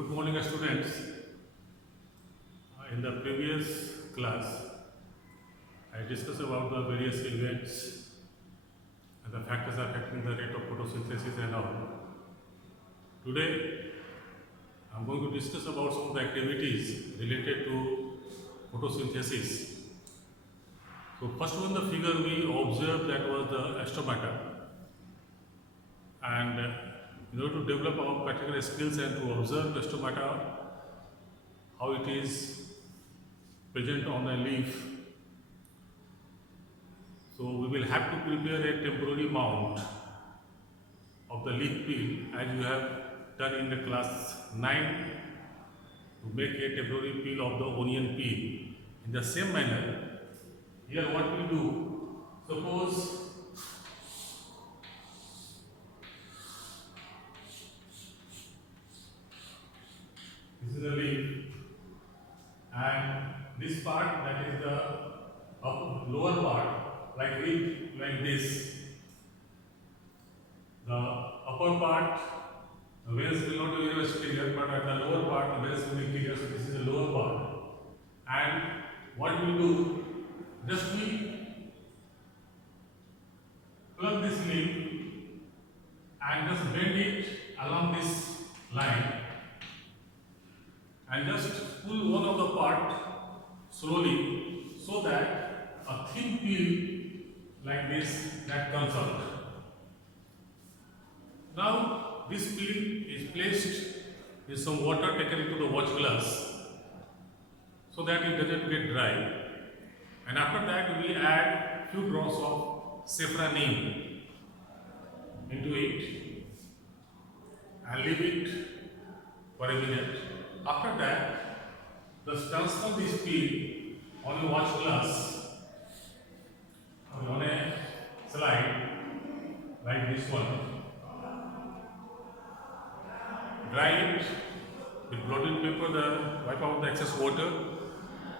Good morning, students. In the previous class, I discussed about the various events and the factors affecting the rate of photosynthesis and all. Today, I am going to discuss about some of the activities related to photosynthesis. So, first one, the figure we observed, that was the stomata, and in order to develop our practical skills and to observe the stomata, how it is present on a leaf. So we will have to prepare a temporary mount of the leaf peel as you have done in the class 9 to make a temporary peel of the onion peel. In the same manner, here what we do, suppose this is a leaf and this part, that is the lower part, like this. The upper part, the veins will not be very much clear, but at the lower part, the veins will be clear. So this is the lower part. And what we do, just we plug this leaf and just bend it along this line and just pull one of the part slowly so that a thin peel like this that comes out. Now this peel is placed in some water taken into the watch glass so that it doesn't get dry, and after that we add few drops of saffron into it and leave it for a minute. After that, just transfer this peel on a watch glass, on a slide like this one. Dry it with blotting paper, wipe out the excess water.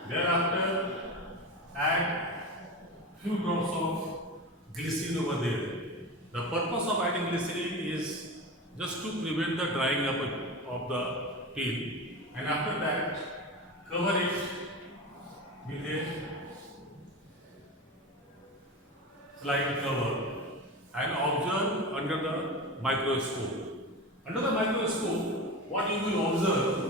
Thereafter, add few drops of glycerin over there. The purpose of adding glycerin is just to prevent the drying up of the peel. And after that, cover it with a slide cover and observe under the microscope. Under the microscope, what you will observe,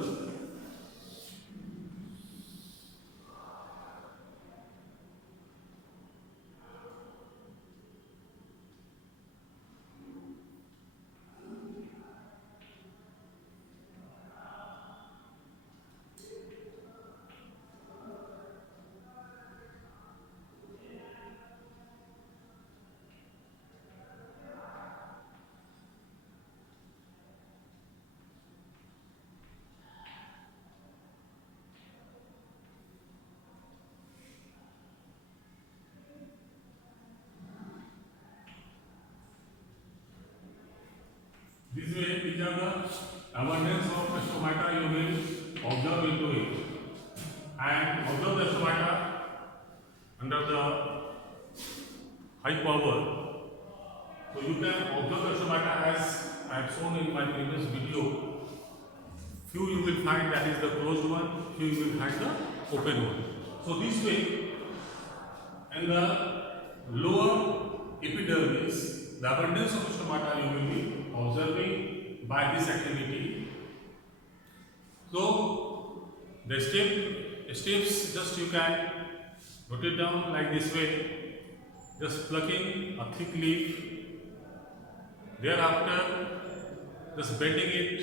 this way these are the abundance of stomata you will observe into it, and observe the stomata under the high power. So you can observe the stomata as I have shown in my previous video. Few you will find that is the closed one, few you will find the open one. So this way, in the lower epidermis, the abundance of stomata you will be observing by this activity. So the steps just you can note it down like this way. Just plucking a thick leaf, thereafter just bending it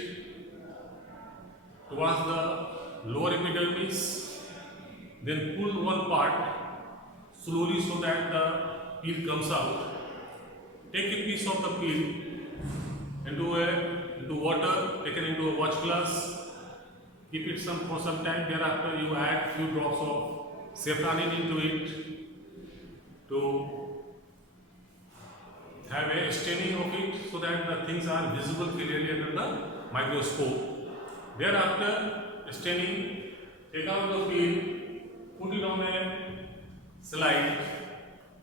towards the lower epidermis, then pull one part slowly so that the peel comes out. Take a piece of the peel into water taken into a watch glass, keep it for some time. Thereafter you add few drops of saffron into it to have a staining of it so that the things are visible clearly under the microscope. Thereafter, staining, take out the peel, put it on a slide,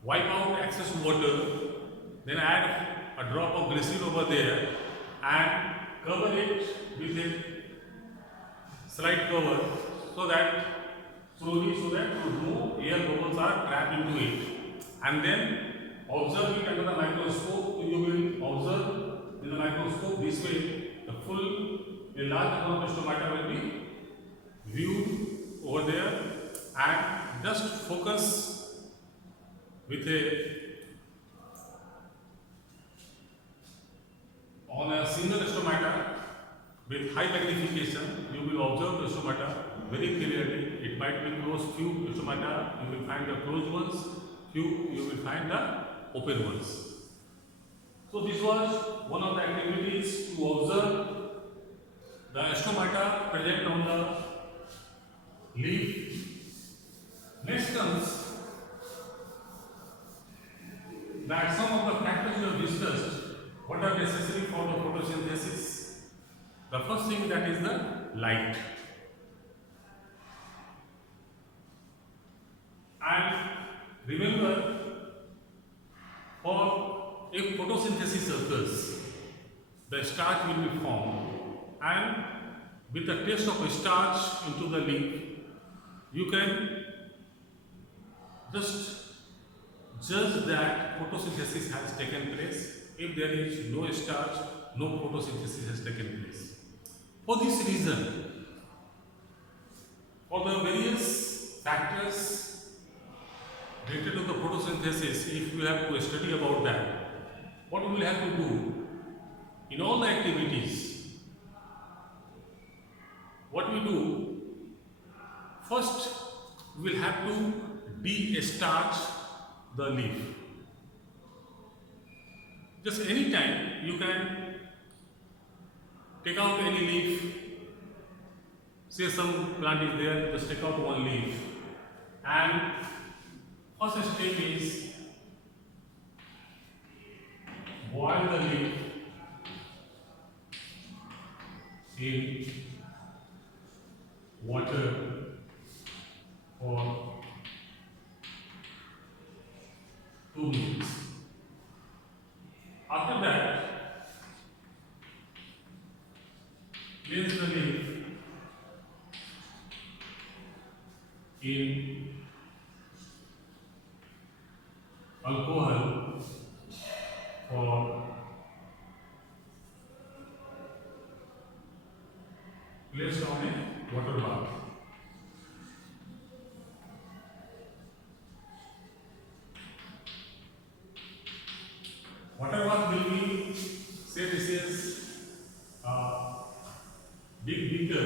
wipe out excess water, then add a drop of glycerin over there and cover it with a slight cover so that no air bubbles are trapped into it. And then observe it under the microscope. You will observe in the microscope. This way, a large amount of stomata will be viewed over there, and just focus with on a single stomata with high magnification. You will observe the stomata very clearly. It might be closed, few stomata you will find the closed ones, few you will find the open ones. So this was one of the activities to observe the stomata present on the leaf. Next comes that some of the factors we have discussed, what are necessary for the photosynthesis. The first thing, that is the light. And remember, for if photosynthesis occurs, the starch will be formed, and with the taste of starch into the leaf, you can just judge that photosynthesis has taken place. If there is no starch, no photosynthesis has taken place. For this reason, for the various factors related to the photosynthesis, if you have to study about that, what we will have to do in all the activities, what we do, first we will have to de-starch the leaf. Just any time you can take out any leaf. Say some plant is there, just take out one leaf, and first step is boil the leaf in water for 2 minutes. After that, cleanse the leaf in alcohol for placed on a water bath. Water bath will be, say this is a big beaker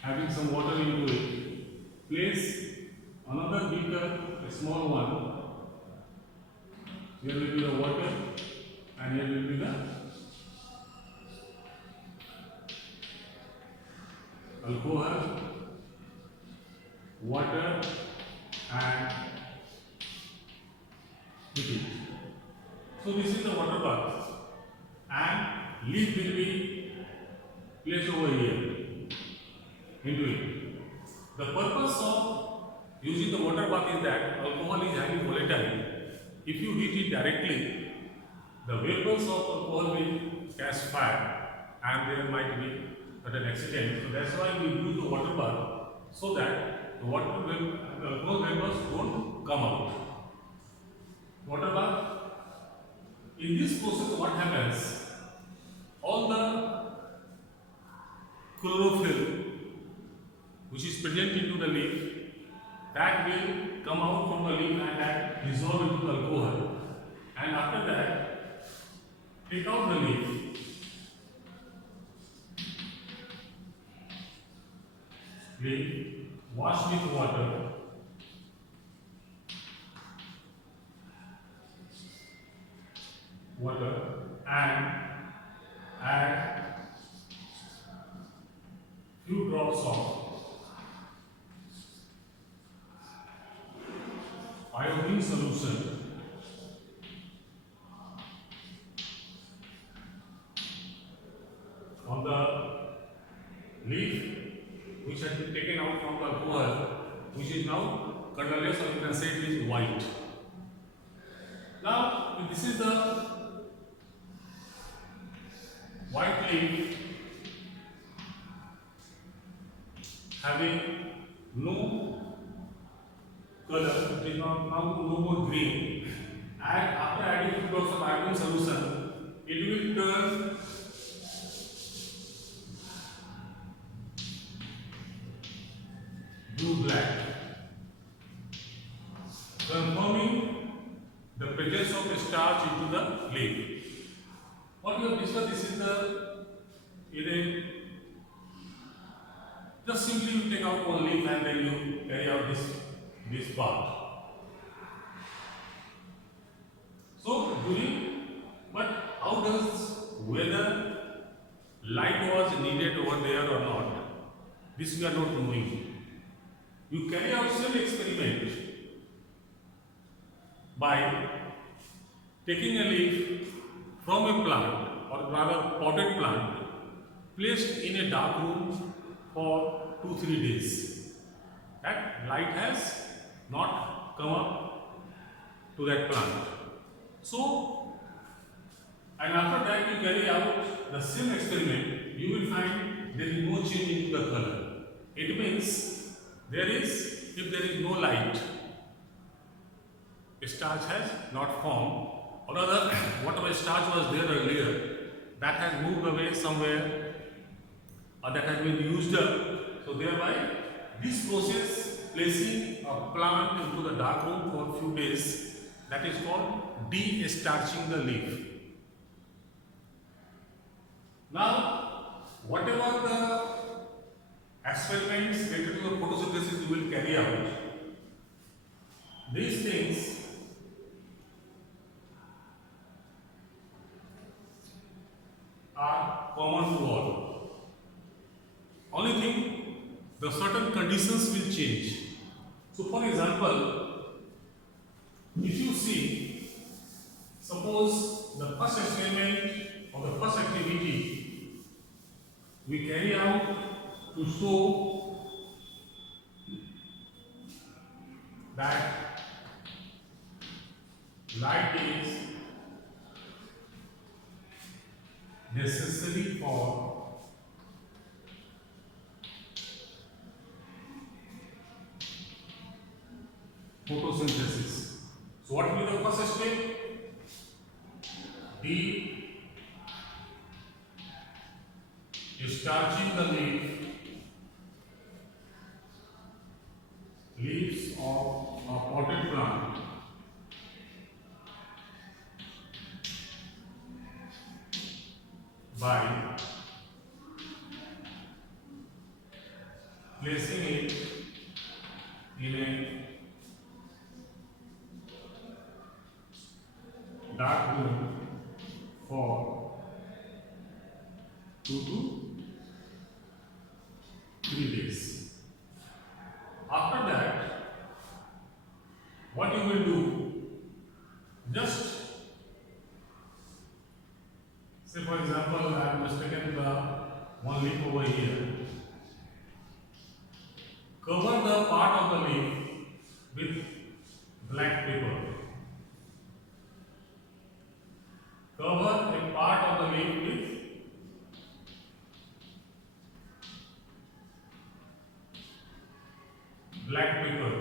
having some water into it. Place another beaker, a small one. Here will be the water, and here will be the alcohol, water, and liquid. So this is the water bath, and leaf will be placed over here into it. The purpose of using the water bath is that alcohol is highly volatile. If you heat it directly, the vapors of alcohol will catch fire, and there might be an accident. So that's why we use the water bath, so that the alcohol vapors don't come out. Water bath. In this process, what happens? All the chlorophyll which is present into the leaf, that will come out from the leaf and that dissolve into the alcohol. And after that, take out the leaf, wash with water, and add few drops of iodine solution on the leaf which has been taken out from the alcohol, which is now colorless, or you can say it is white. Now this is the white leaf having no color, it is now no more green, and after adding 2 drops of iodine solution, it will turn blue black, confirming the presence of the starch into the leaf. What we have discussed, this is the just simply you take out one leaf and then you carry out this part. So but how does whether light was needed over there or not? This we are not knowing. You carry out same experiment by taking a leaf from a plant, or rather potted plant, placed in a dark room for 2-3 days. That light has not come up to that plant. So, and after that you carry out the same experiment, you will find there is no change in the color. It means if there is no light, starch has not formed, or rather whatever starch was there earlier, that has moved away somewhere, or that has been used up. So thereby this process, placing a plant into the dark room for a few days, that is called de-starching the leaf. Now whatever the experiments related to the photosynthesis you will carry out, these things are common to all. Only thing, the certain conditions will change. So for example, if you see, suppose the first experiment or the first activity we carry out to show that light is necessary for photosynthesis. So what will be the first step? De-starching the leaves of a potted plant by placing it in a dark room for 2 to 3 days. After that, what you will do, just say for example, I have just taken the one leaf over here, cover the part of the leaf with black paper. Cover a part of the leaf with black paper.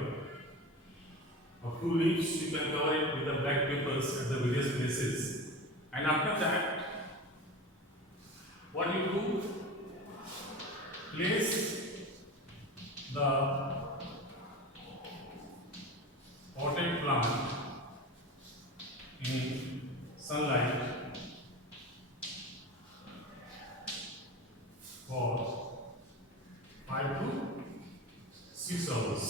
A few leaves you can cover it with the black papers at the various places. And after that, what you do? Place the potted plant in sunlight for 5 to 6 hours.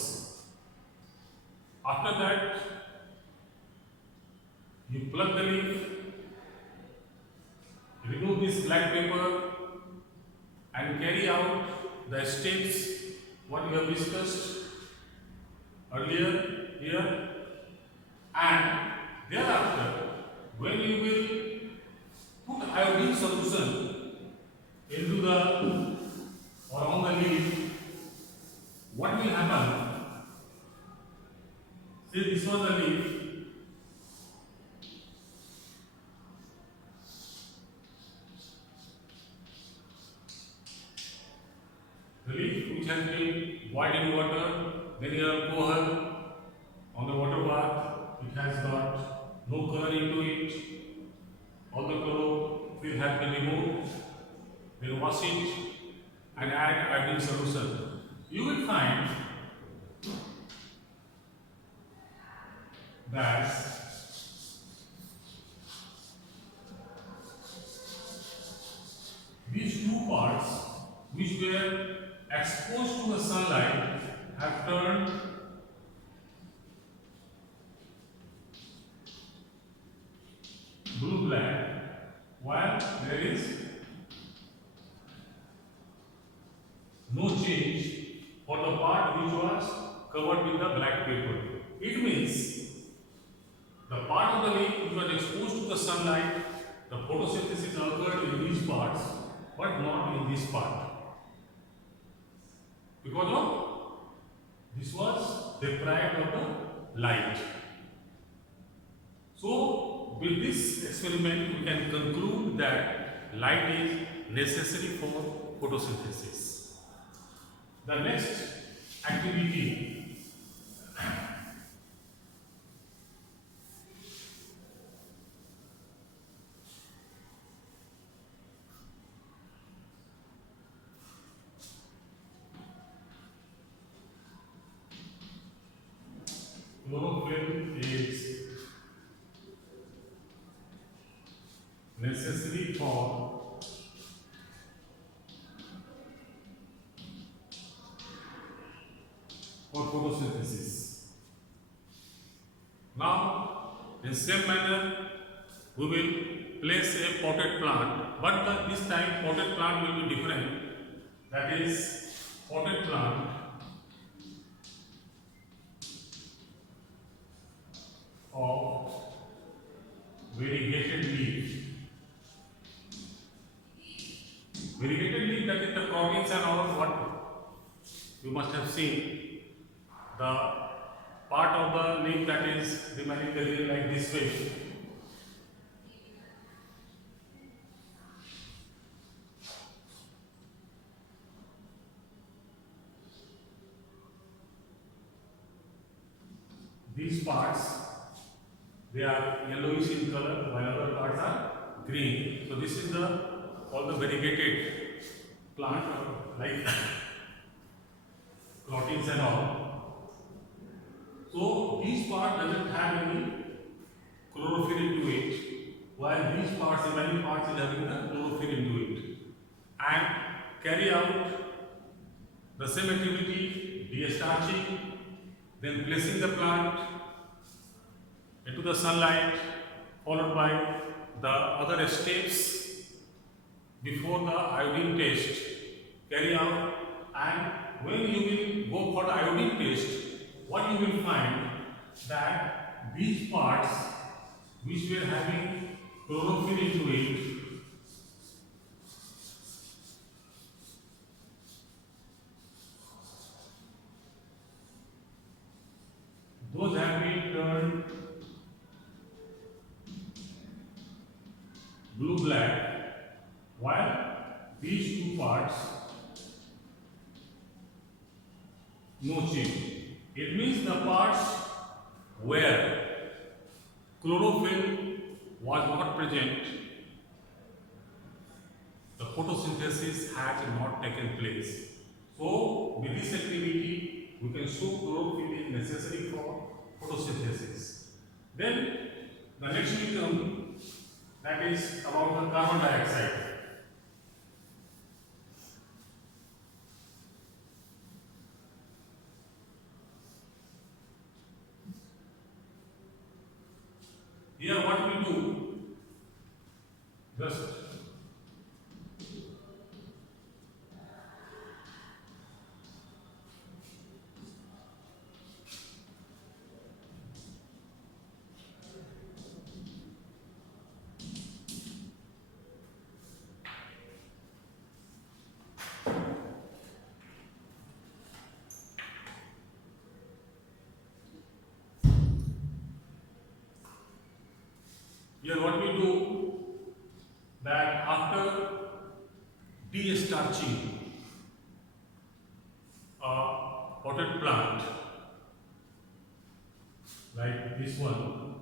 After that, you plug the leaf, remove this black paper, and carry out the steps what we have discussed earlier here. And thereafter, when you will put iodine solution into the or on the leaf, what will happen? Say this was the leaf. The leaf which has been boiled in water, then you have cohol on the water bath, it has got no color into it, all the chlorophyll has been removed, then wash it and add iodine solution. You will find that these two parts which were exposed to the sunlight have turned blue black, while there is no change for the part which was covered with the black paper. It means the part of the leaf which was exposed to the sunlight, the photosynthesis occurred in these parts but not in this part, because of this was deprived of the light. So with this experiment we can conclude that light is necessary for photosynthesis. The next activity chlorophyll is necessary for photosynthesis. Now, in same manner, we will place a potted plant, but this time potted plant will be different. That is, potted plant of variegated leaf. Variegated leaf, that is the proteins and all what you must have seen. The part of the leaf that is remaining the green like this way. These parts, they are yellowish in color, while other parts are green. So this is the all the variegated plant like proteins and all. So these parts doesn't have any chlorophyll into it, while these parts, remaining parts is having the chlorophyll into it, and carry out the same activity, de-starching, then placing the plant into the sunlight, followed by the other steps before the iodine test carry out. And when you will go for the iodine test, what you will find that these parts which were having chlorophyll into it, those have been turned blue black, while these two parts no change. It means the parts where chlorophyll was not present, the photosynthesis has not taken place. So with this activity we can show chlorophyll is necessary for photosynthesis. Then the next will come, that is about the carbon dioxide. Here what we do, just here what we do, that after de-starching, this one.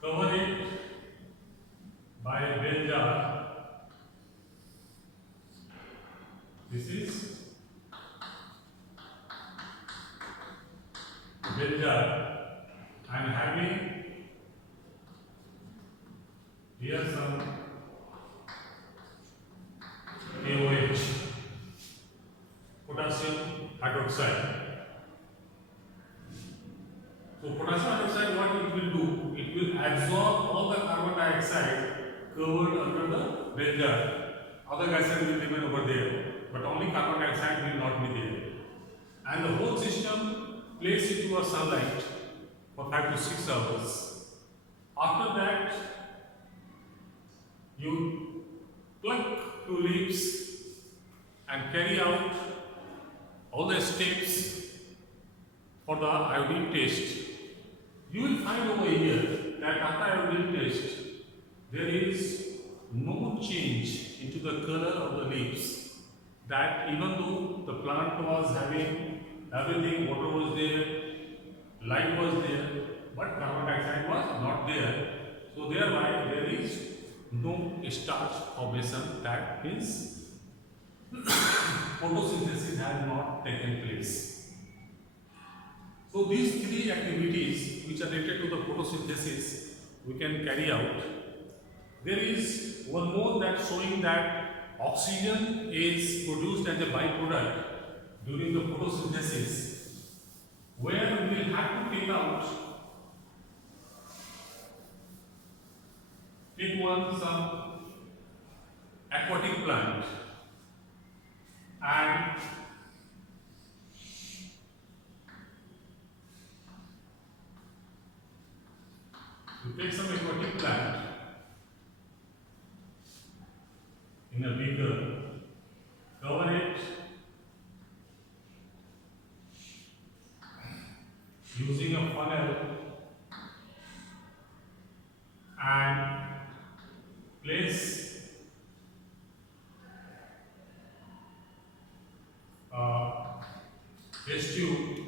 Cover it by a bell jar. This is bell jar. I am having here some KOH, potassium hydroxide. So potassium hydroxide, what it will do? It will absorb all the carbon dioxide covered under the bell jar. Other gases will remain over there, but only carbon dioxide will not be there. And the whole system placed into a sunlight for 5 to 6 hours. After that, you pluck 2 leaves and carry out all the steps for the iodine test. You will find over here that after iodine test, there is no change into the color of the leaves. That even though the plant was having everything, water was there, light was there, but carbon dioxide was not there. So thereby there is no starch formation. That means photosynthesis has not taken place. So these 3 activities which are related to the photosynthesis we can carry out. There is one more that showing that oxygen is produced as a byproduct during the photosynthesis, where we will have to take some aquatic plant and you take some aquatic plant in a beaker, cover it using a funnel and place a test tube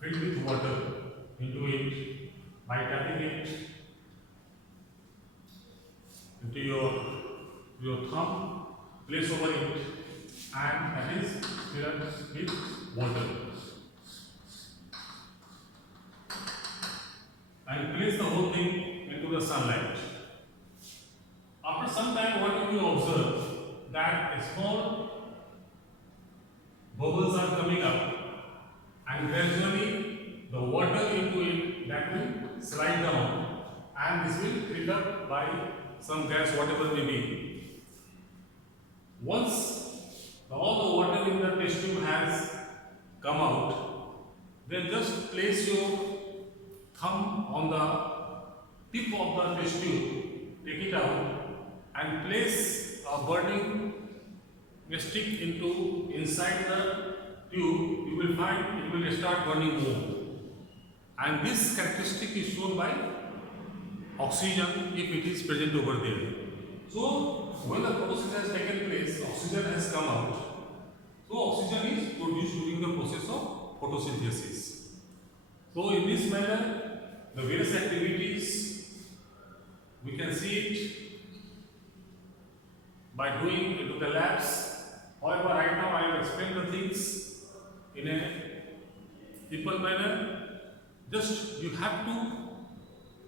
filled with water into it by tapping it into your thumb, place over it, and that is filled with water. And place the whole thing into the sunlight. After some time, what you will observe that a small bubbles are coming up, and gradually the water into it that will slide down, and this will fill up by some gas, whatever may be. Once all the water in the test tube has come out, then just place your thumb on the tip of the test tube, take it out and place a burning stick inside the tube. You will find it will start burning more. And this characteristic is shown by oxygen if it is present over there. So when the photosynthesis has taken place, oxygen has come out. So oxygen is produced during the process of photosynthesis. So in this manner, the various activities we can see it by doing into the labs. However, right now I will explain the things in a simple manner. Just you have to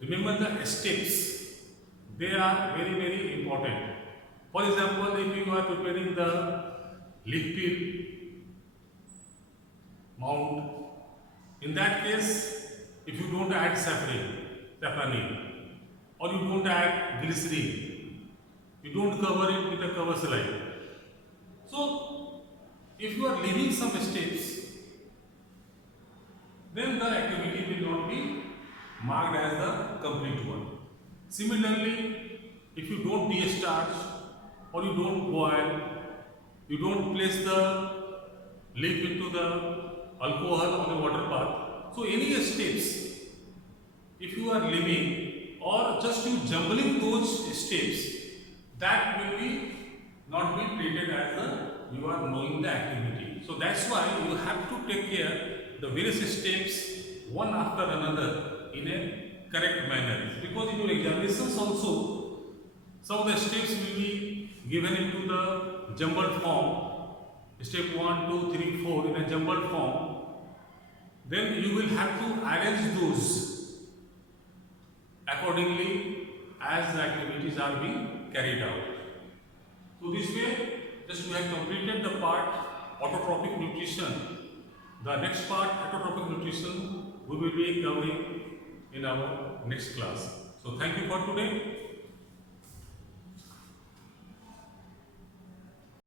remember the steps. They are very, very important. For example, if you are preparing the leaf peel mound, in that case, if you don't add safranin, or you don't add glycerin, you don't cover it with a cover slide. So, if you are leaving some steps, then the activity will not be marked as the complete one. Similarly, if you don't de-starch or you don't boil, you don't place the leaf into the alcohol on a water bath. So any steps, if you are leaving, or just you jumbling those steps, that will be not be treated as you are knowing the activity. So that's why you have to take care the various steps one after another in a correct manner. Because in your examinations also, some of the steps will be given into the jumbled form. Step 1, 2, 3, 4 in a jumbled form. Then you will have to arrange those accordingly as the activities are being carried out. So this way, just we have completed the part autotrophic nutrition. The next part, autotrophic nutrition, we will be covering in our next class. So thank you for today.